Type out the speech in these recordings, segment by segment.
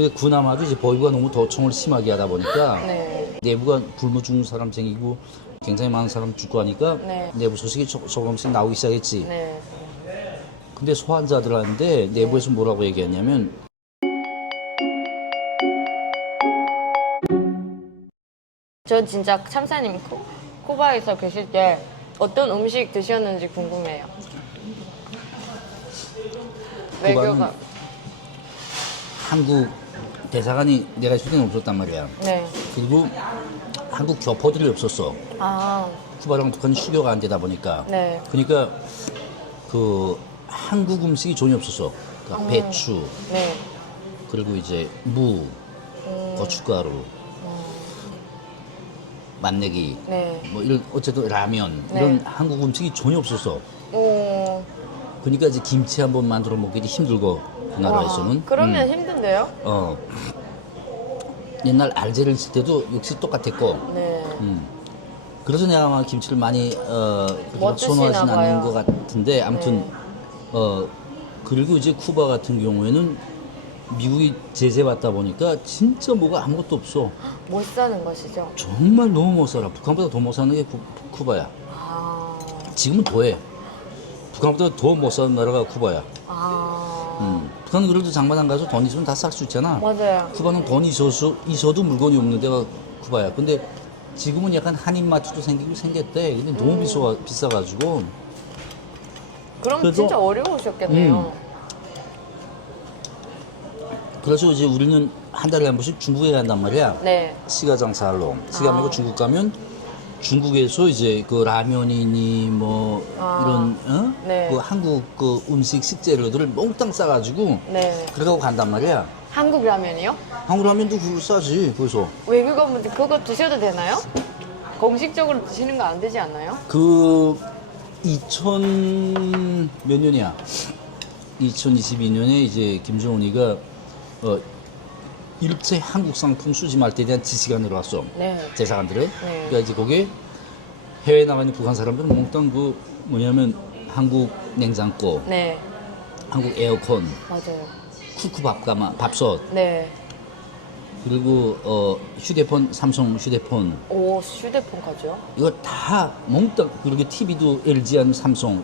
근데 그나마도 이제 보이부가 너무 도청을 심하게 하다 보니까 네. 내부가 굶어 죽는 사람 생기고 굉장히 많은 사람 죽고 하니까 네. 내부 소식이 조금씩 나오기 시작했지. 네. 근데 소환자들한테 내부에서 뭐라고 얘기했냐면 전 진짜 참사님이 쿠바에서 계실 때 어떤 음식 드셨는지 궁금해요. 외교가. 한국 대사관이 내가 있을 때는 없었단 말이야. 네. 그리고 한국 교포들이 없었어. 아, 쿠바랑 북한이 수교가 안 되다 보니까. 네. 그러니까 그 한국 음식이 전혀 없었어. 그러니까 배추, 네. 그리고 이제 무, 고춧가루, 맛내기, 네. 뭐 이런 어쨌든 라면 네. 이런 한국 음식이 전혀 없었어. 오. 그러니까 이제 김치 한번 만들어 먹기도 힘들고 그 나라에서는. 와, 그러면 힘든데요? 옛날 알제를 있을 때도 역시 똑같았고. 네. 그래서 내가 아마 김치를 많이 그렇게 못 막 선호하진 드시나 않는 봐요. 것 같은데 아무튼 네. 그리고 이제 쿠바 같은 경우에는 미국이 제재 받다 보니까 진짜 뭐가 아무것도 없어. 못 사는 것이죠. 정말 너무 못 살아. 북한보다 더 못 사는 게 쿠바야. 아. 지금은 더해. 북한보다 더 못 사는 나라가 쿠바야. 아. 북한은 그래도 장마당 가서 돈 있으면 다 살 수 있잖아. 맞아요. 쿠바는 돈이 있어도 물건이 없는 데가 쿠바야. 근데 지금은 약간 한인마트도 생기고 생겼대. 근데 너무 비싸가지고. 그럼 그래도- 진짜 어려우셨겠네요. 그래서 이제 우리는 한 달에 한 번씩 중국에 간단 말이야. 네. 시가 장사하러. 시가 말고 중국 가면 중국에서 이제 그 라면이니 뭐 이런 네. 그 한국 그 음식 식재료들을 몽땅 싸가지고 네. 그러고 간단 말이야. 한국 라면이요? 한국 라면도 그거 싸지. 거기서 외국어분들 그거 드셔도 되나요? 공식적으로 드시는 거 안 되지 않나요? 그 2000 몇 년이야? 2022년에 이제 김정은이가 일제 한국 상품 수집할 때에 대한 지시가 내려왔어. 네. 대사관들에. 네. 그러니까 이제 거기에 해외에 나가 있는 북한 사람들은 몽땅 그 뭐냐면 한국 냉장고, 네. 한국 에어컨, 맞아요. 쿠쿠 밥솥, 네. 그리고 휴대폰, 삼성 휴대폰 오, 휴대폰까지요? 이거 다 몽땅, 그리고 TV도 LG 아니면 삼성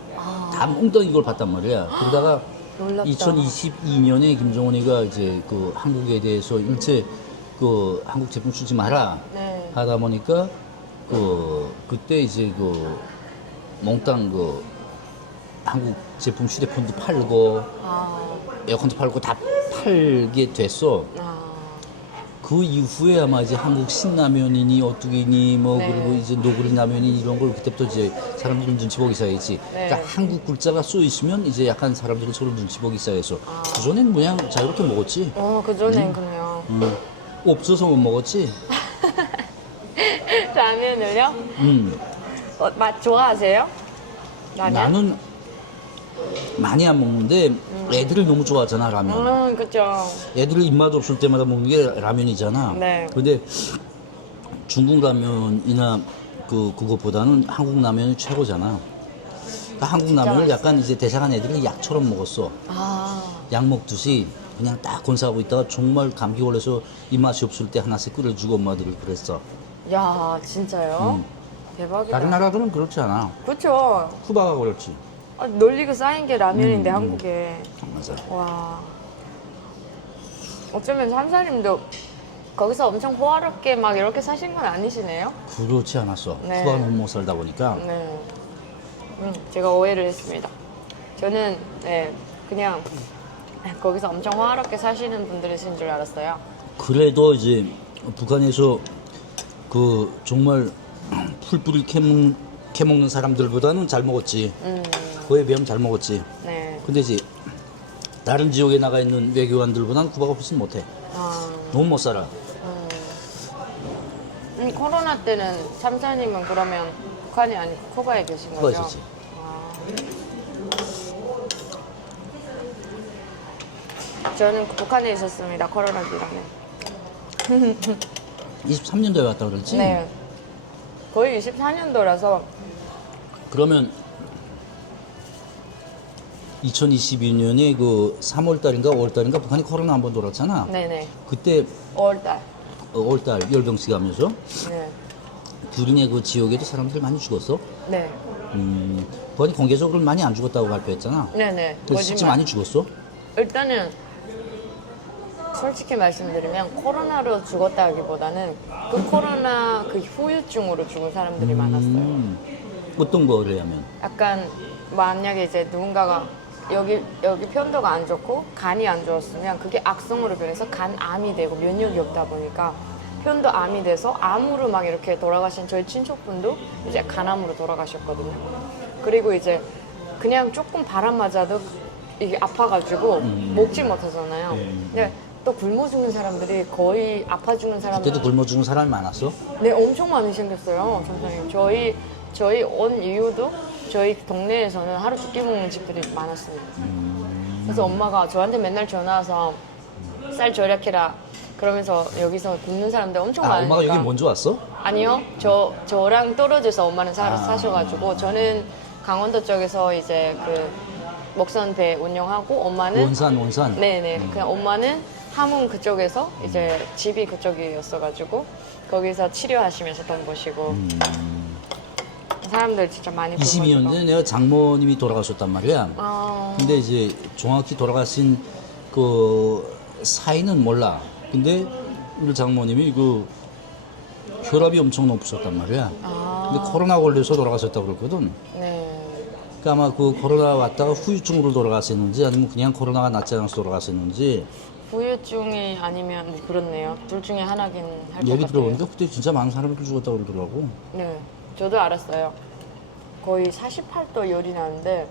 다 몽땅 이걸 봤단 말이야. 그러다가 놀랍다. 2022년에 김정은이가 이제 그 한국에 대해서 일체 그 한국 제품 쓰지 마라 네. 하다 보니까 그때 이제 그 몽땅 그 한국 제품 휴대폰도 팔고 아. 에어컨도 팔고 다 팔게 됐어. 아. 그 이후에 아마 이제 한국 신라면이니 어떻게니 뭐 네. 그리고 이제 노구리 라면이 이런 걸 그때부터 이제 사람들이 눈치 보기 시작했지. 네. 그러니까 한국 글자가 써 있으면 이제 약간 사람들이 서로 눈치 보기 시작해서 그전엔 그냥 자유롭게 먹었지. 그전엔 그래요. 없어서 못 먹었지. 라면을요? 맛 좋아하세요? 라면? 나는 많이 안 먹는데 애들이 너무 좋아하잖아 라면. 그쵸. 애들이 입맛 없을 때마다 먹는 게 라면이잖아. 네. 근데 중국 라면이나 그것보다는 한국 라면이 최고잖아. 그러니까 한국 라면을 맛있어. 약간 이제 대사관 애들이 약처럼 먹었어. 아. 약 먹듯이 그냥 딱 건사하고 있다가 정말 감기 걸려서 입맛이 없을 때 하나씩 끓여주고 엄마들이 그랬어. 야, 진짜요? 대박이다. 다른 나라들은 그렇지 않아. 그쵸. 쿠바가 그렇지. 널리고 쌓인 게 라면인데, 한국에. 맞아. 와. 어쩌면 삼사님도 거기서 엄청 호화롭게 막 이렇게 사신 건 아니시네요? 그렇지 않았어. 네. 쿠바가 너무 못 살다 보니까. 네. 제가 오해를 했습니다. 저는, 네, 그냥 거기서 엄청 호화롭게 사시는 분들이신 줄 알았어요. 그래도 이제 북한에서 그 정말 풀뿌리 캐먹는 사람들보다는 잘 먹었지. 그에 비하면 잘 먹었지. 네. 근데 이제 다른 지역에 나가 있는 외교관들보다는 쿠바가 훨씬 못해. 아, 너무 못 살아. 코로나 때는 참사님은 그러면 북한이 아니고 쿠바에 계신 거죠? 쿠바에 있었지. 저는 북한에 있었습니다. 코로나 기간에. 23년도에 왔다 그랬지? 네. 거의 24년도라서 그러면 2022년에 그 3월 달인가 5월 달인가 북한이 코로나 한번 돌았잖아. 네네. 그때 5월달. 5월 달 열병식 하면서 네. 규린의 그 지역에도 사람들 많이 죽었어. 네. 북한이 공개적으로 많이 안 죽었다고 발표했잖아. 네네. 근데 실제 거짓말. 많이 죽었어? 일단은 솔직히 말씀드리면 코로나로 죽었다기보다는 그 코로나 그 후유증으로 죽은 사람들이 많았어요. 어떤 거를 하면? 약간 만약에 이제 누군가가 여기 편도가 안 좋고 간이 안 좋았으면 그게 악성으로 변해서 간암이 되고 면역이 없다 보니까 편도 암이 돼서 암으로 막 이렇게 돌아가신 저희 친척분도 이제 간암으로 돌아가셨거든요. 그리고 이제 그냥 조금 바람 맞아도 이게 아파가지고 먹지 못하잖아요. 근데 또 굶어 죽는 사람들이 거의 아파 죽는 사람들 그때도 굶어 죽는 사람이 많았어? 네, 엄청 많이 생겼어요, 선생님. 저희 온 이유도 저희 동네에서는 하루 두 끼 먹는 집들이 많았습니다. 그래서 엄마가 저한테 맨날 전화 와서 쌀 절약해라. 그러면서 여기서 굶는 사람들 엄청 아, 많으니까. 엄마가 여기 먼저 왔어? 아니요, 저랑 떨어져서 엄마는 사셔가지고 저는 강원도 쪽에서 이제 그 먹선 배 운영하고 엄마는 원산. 네네. 그냥 엄마는 함흥 그쪽에서 이제 집이 그쪽이었어가지고 거기서 치료하시면서 돈 버시고 사람들 진짜 많이 22년 전에 내가 장모님이 돌아가셨단 말이야. 근데 이제 정확히 돌아가신 그 사이는 몰라. 근데 우리 장모님이 그 혈압이 엄청 높으셨단 말이야. 근데 코로나 걸려서 돌아가셨다고 그랬거든. 네. 그러니까 아마 그 코로나 왔다가 후유증으로 돌아가셨는지 아니면 그냥 코로나가 낫지 않아서 돌아가셨는지 후유증이 아니면 뭐 그렇네요. 둘 중에 하나긴 할 것 같아요. 얘기 들어보니까 그때 진짜 많은 사람들이 죽었다고 그러더라고. 네, 저도 알았어요. 거의 48도 열이 나는데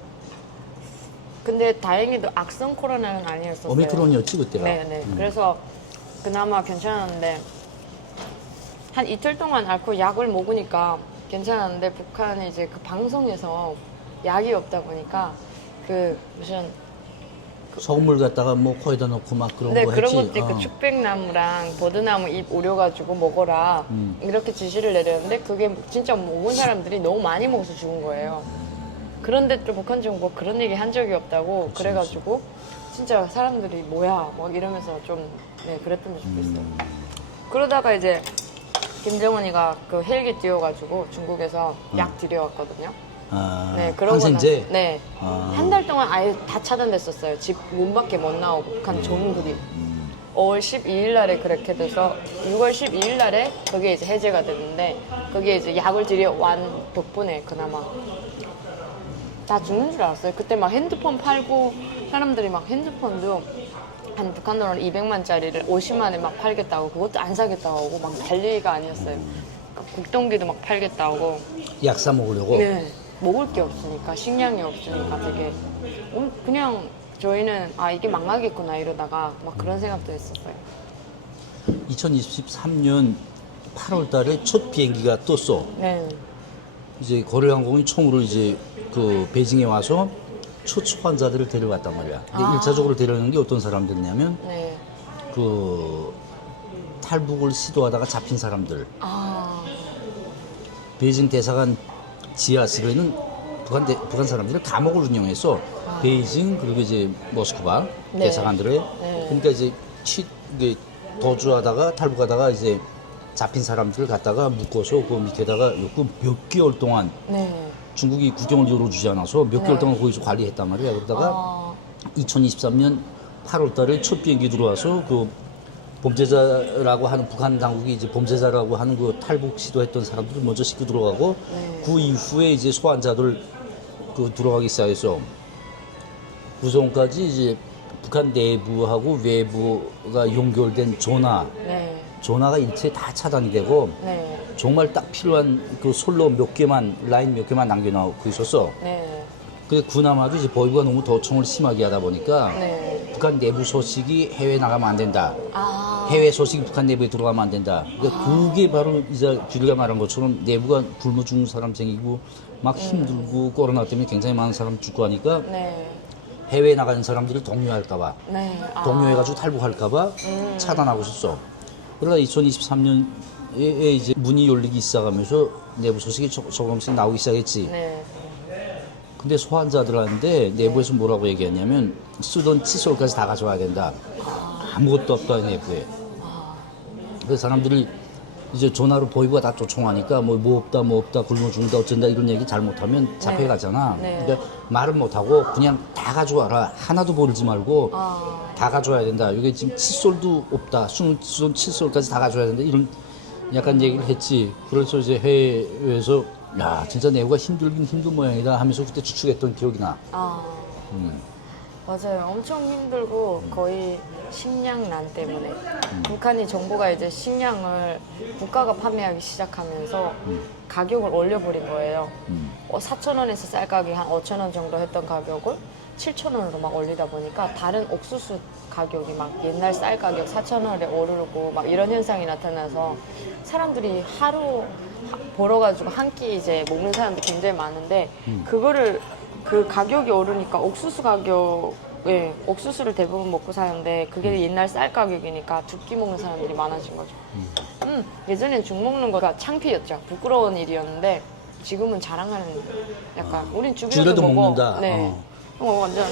근데 다행히도 악성 코로나는 아니었었어요. 오미크론이었지 그때가. 네네. 그래서 그나마 괜찮았는데 한 이틀 동안 앓고 약을 먹으니까 괜찮았는데 북한이 이제 그 방송에서 약이 없다 보니까 그 무슨 소금물 갖다가 뭐 코에다 넣고 막 그런 네, 거 그런 했지. 것도 있고 축백나무랑 버드나무 잎 우려가지고 먹어라 이렇게 지시를 내렸는데 그게 진짜 먹은 사람들이 너무 많이 먹어서 죽은 거예요. 그런데 또 북한 정부가 그런 얘기 한 적이 없다고 그래가지고 진짜 사람들이 뭐야 막 이러면서 좀 네, 그랬던 적도 있어요. 그러다가 이제 김정은이가 그 헬기 띄워가지고 중국에서 약 들여왔거든요. 아, 네, 그러고 항생제? 나서 네, 아. 한 달 동안 아예 다 차단됐었어요. 집 문밖에 못 나오고 북한 전국이. 5월 12일 날에 그렇게 돼서 6월 12일 날에 그게 이제 해제가 됐는데 그게 이제 약을 들여완 덕분에 그나마 다 죽는 줄 알았어요. 그때 막 핸드폰 팔고 사람들이 막 핸드폰도 한 북한 돈으로 200만짜리를 50만에 막 팔겠다고 그것도 안 사겠다고 하고 막 난리가 아니었어요. 국동기도 막 팔겠다고 하고 약 사 먹으려고? 네, 먹을 게 없으니까 식량이 없으니까 되게 그냥 저희는 아 이게 망하겠구나 이러다가 막 그런 생각도 했었어요. 2023년 8월 달에 첫 비행기가 떴어. 네, 이제 고려항공이 총으로 이제 그 베이징에 와서 첫 소환자들을 데려갔단 말이야. 근데 아. 1차적으로 데려오는 게 어떤 사람들이냐면 네, 그 탈북을 시도하다가 잡힌 사람들. 아, 베이징 대사관 지하실에는 북한 사람들이 감옥을 운영해서 베이징 그리고 이제 모스크바 네. 대사관들에 그러니까 이제 이게 도주하다가 탈북하다가 이제 잡힌 사람들을 갖다가 묶어서 그 밑에다가 몇 개월 동안 네, 중국이 국경을 열어주지 않아서 몇 개월 네. 동안 거기서 관리했단 말이야. 그러다가 아, 2023년 8월 달에 첫 비행기 들어와서 그 범죄자라고 하는 북한 당국이 이제 범죄자라고 하는 그 탈북 시도했던 사람들을 먼저 싣고 들어가고 네. 그 이후에 이제 소환자들 그 들어가기 시작해서 구성까지 이제 북한 내부하고 외부가 연결된 네, 전화가 일체 다 차단이 되고 네, 정말 딱 필요한 그 솔로 몇 개만 라인 몇 개만 남겨놓고 있었어. 네, 근데 그나마도 이제 보이부가 너무 도청을 심하게 하다 보니까 네, 북한 내부 소식이 해외 나가면 안 된다. 아, 해외 소식이 북한 내부에 들어가면 안 된다. 그러니까 그게 바로 이제 규리가 말한 것처럼 내부가 굶어 죽는 사람 생기고 막 힘들고 코로나 때문에 굉장히 많은 사람 죽고 하니까 네, 해외에 나가는 사람들을 독려할까봐 네, 아, 독려해가지고 탈북할까봐 차단하고 있었어. 그러다 2023년에 이제 문이 열리기 시작하면서 내부 소식이 조금씩 나오기 시작했지. 네, 근데 소환자들한테 내부에서 뭐라고 얘기했냐면 쓰던 칫솔까지 다 가져와야 된다. 아무것도 없다 내부에. 그래서 사람들이 이제 전화로 보이부가 다 쫓아오니까 뭐 없다 굶어 죽는다 어쩐다 이런 얘기 잘못하면 잡혀가잖아. 네. 그러니까 말을 못하고 그냥 다 가져와라. 하나도 버리지 말고 다 가져와야 된다. 이게 지금 칫솔도 없다. 쓰던 칫솔까지 다 가져와야 된다. 이런 약간 얘기를 했지. 그래서 이제 해외에서 야 진짜 내부가 힘들긴 힘든 모양이다 하면서 그때 추측했던 기억이 나. 맞아요. 엄청 힘들고 거의 식량난 때문에 북한이 정부가 이제 식량을 국가가 판매하기 시작하면서 가격을 올려버린 거예요. 4,000원에서 쌀 가격이 한 5,000원 정도 했던 가격을 7,000원으로 막 올리다 보니까 다른 옥수수 가격이 막 옛날 쌀 가격 4,000원에 오르고 막 이런 현상이 나타나서 사람들이 하루 벌어가지고 한 끼 이제 먹는 사람들이 굉장히 많은데 그거를 그 가격이 오르니까 옥수수 가격에 옥수수를 대부분 먹고 사는데 그게 옛날 쌀 가격이니까 두 끼 먹는 사람들이 많아진 거죠. 예전엔 죽 먹는 거가 창피였죠. 부끄러운 일이었는데 지금은 자랑하는 약간 우린 죽이라도 죽이라도 먹어. 먹는다. 네. 완전